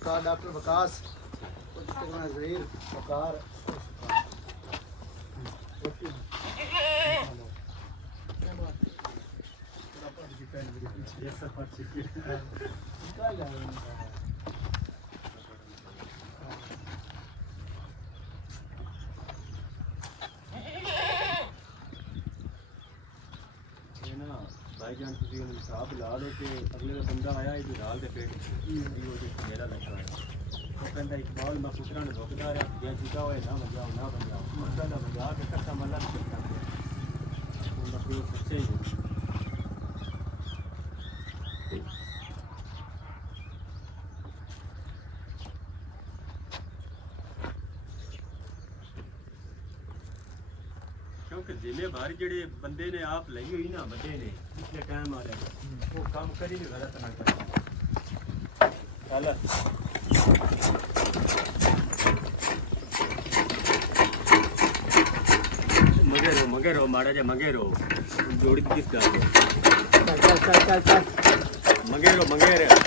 वकार doctor विकास जहीर वकार भाईजान तुम हिसाब ला लो कि अगले का बंदा आया ये दाल के पेट मेरा लगा है वो कहता इकबाल मैं पुत्रा ने रोकदा रहा या जीता हुआ ना बजाओ ना बजाओ मुर्दा ना बजा के कट्टा मल्ला करता है वो सच्चे ही क्योंकि जिले बाहर जेडे बंदे ने आप लई हुई ना बंदे ने पिछले टाइम आ रहे वो काम करी नहीं गलत ना कर मगे रो माड़ा जा मगे रो जोड़ी किस गाल चल मगे रो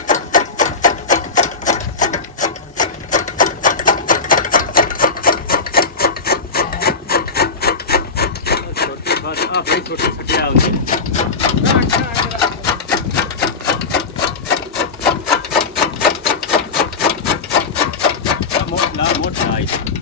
छोटे छोटे आओगे मोट ला आई